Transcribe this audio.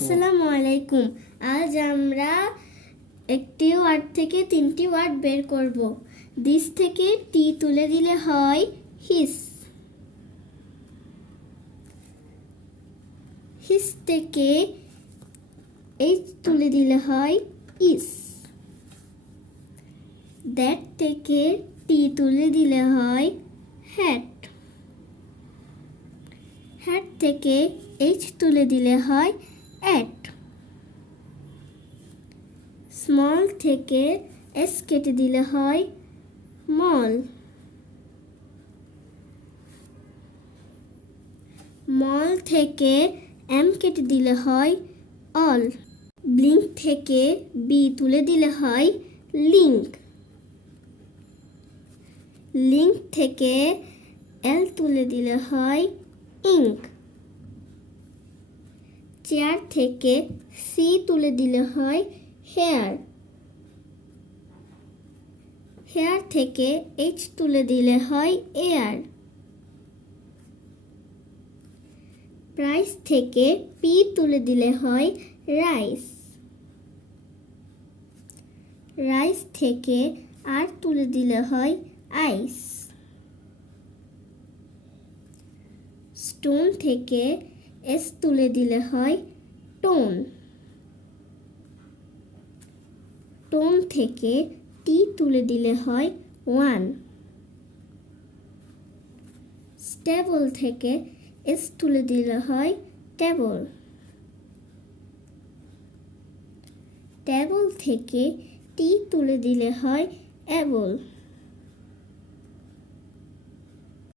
আসসালামু আলাইকুম। আজ আমরা একটি ওয়ার্ড থেকে তিনটি ওয়ার্ড বের করব। দিস থেকে টি তুলে দিলে হয় হিস। হিস থেকে এইচ তুলে দিলে হয় ইস। দ্যাট থেকে টি তুলে দিলে হয় হ্যাট। হ্যাট থেকে এইচ তুলে দিলে হয় অ্যাট। স্মল থেকে এস কেটে দিলে হয় মল। মল থেকে এম কেটে দিলে হয় অল। ব্লিঙ্ক থেকে বি তুলে দিলে হয় লিঙ্ক। লিঙ্ক থেকে এল তুলে দিলে হয় ইঙ্ক। চেয়ার থেকে সি তুলে দিলে হয় হেয়ার। হেয়ার থেকে এইচ তুলে দিলে হয় এয়ার। প্রাইস থেকে পি তুলে দিলে হয় রাইস। রাইস থেকে আর তুলে দিলে হয় আইস। স্টোন থেকে এস তুলে দিলে হয় টোন। টোন থেকে টি তুলে দিলে হয় ওয়ান। স্টেবল থেকে এস তুলে দিলে হয় টেবল। টেবল থেকে টি তুলে দিলে হয় এবল।